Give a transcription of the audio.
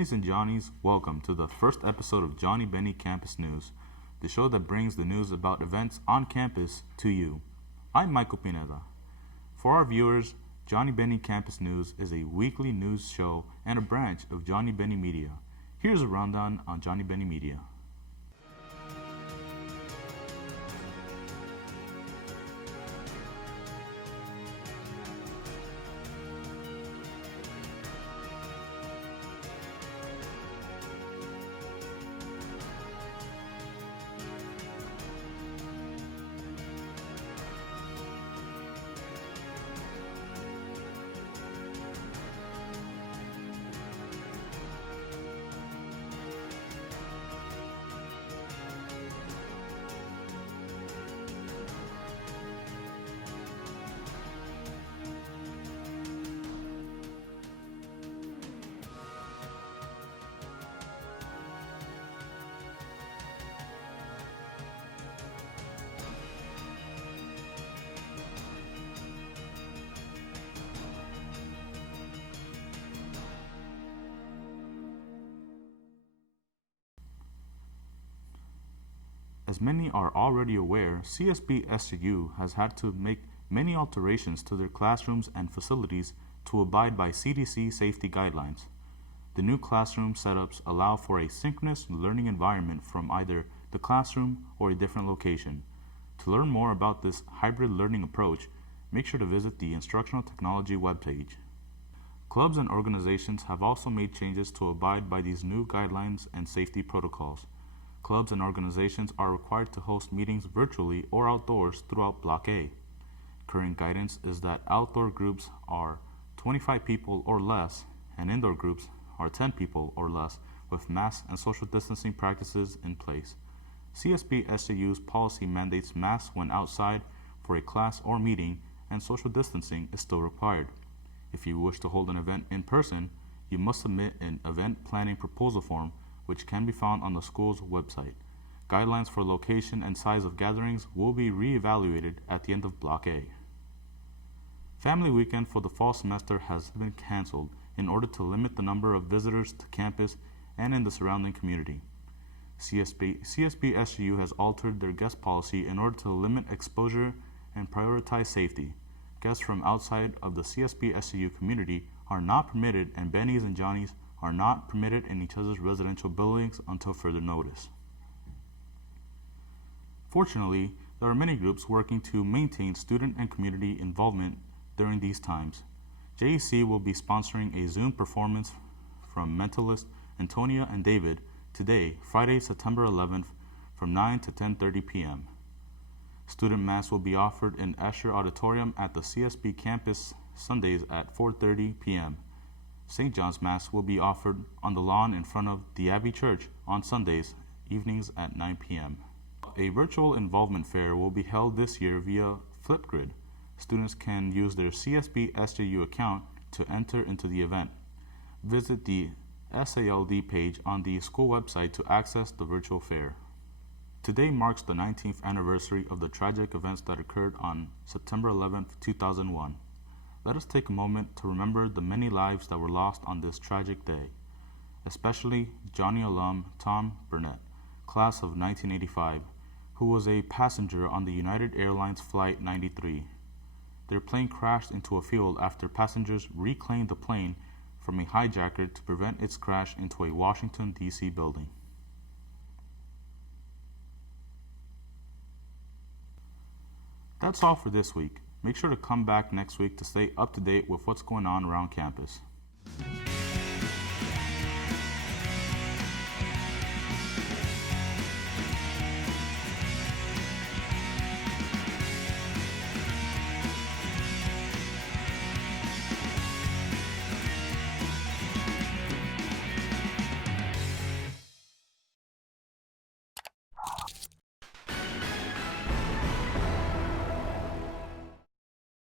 Bennies and Johnnies, welcome to the first episode of Johnnie Bennie Campus News, the show that brings the news about events on campus to you. I'm Michael Pineda. For our viewers, Johnnie Bennie Campus News is a weekly news show and a branch of Johnnie Bennie Media. Here's a rundown on Johnnie Bennie Media. As many are already aware, CSB-SJU has had to make many alterations to their classrooms and facilities to abide by CDC safety guidelines. The new classroom setups allow for a synchronous learning environment from either the classroom or a different location. To learn more about this hybrid learning approach, make sure to visit the Instructional Technology webpage. Clubs and organizations have also made changes to abide by these new guidelines and safety protocols. Clubs and organizations are required to host meetings virtually or outdoors throughout Block A. Current guidance is that outdoor groups are 25 people or less, and indoor groups are 10 people or less, with mask and social distancing practices in place. CSB-SJU's policy mandates masks when outside for a class or meeting, and social distancing is still required. If you wish to hold an event in person, you must submit an event planning proposal form, which can be found on the school's website. Guidelines for location and size of gatherings will be re-evaluated at the end of Block A. Family weekend for the fall semester has been canceled in order to limit the number of visitors to campus and in the surrounding community. CSB-SJU has altered their guest policy in order to limit exposure and prioritize safety. Guests from outside of the CSB-SJU community are not permitted, and Bennies and Johnnies are not permitted in each other's residential buildings until further notice. Fortunately, there are many groups working to maintain student and community involvement during these times. JEC will be sponsoring a Zoom performance from Mentalist Antonia and David today, Friday, September 11th, from 9 to 10:30 p.m. Student Mass will be offered in Escher Auditorium at the CSB campus Sundays at 4:30 p.m. St. John's Mass will be offered on the lawn in front of the Abbey Church on Sundays evenings at 9 p.m. A virtual involvement fair will be held this year via Flipgrid. Students can use their CSB-SJU account to enter into the event. Visit the SALD page on the school website to access the virtual fair. Today marks the 19th anniversary of the tragic events that occurred on September 11th, 2001. Let us take a moment to remember the many lives that were lost on this tragic day, especially Johnnie alum Tom Burnett, class of 1985, who was a passenger on the United Airlines Flight 93. Their plane crashed into a field after passengers reclaimed the plane from a hijacker to prevent its crash into a Washington, D.C. building. That's all for this week. Make sure to come back next week to stay up to date with what's going on around campus.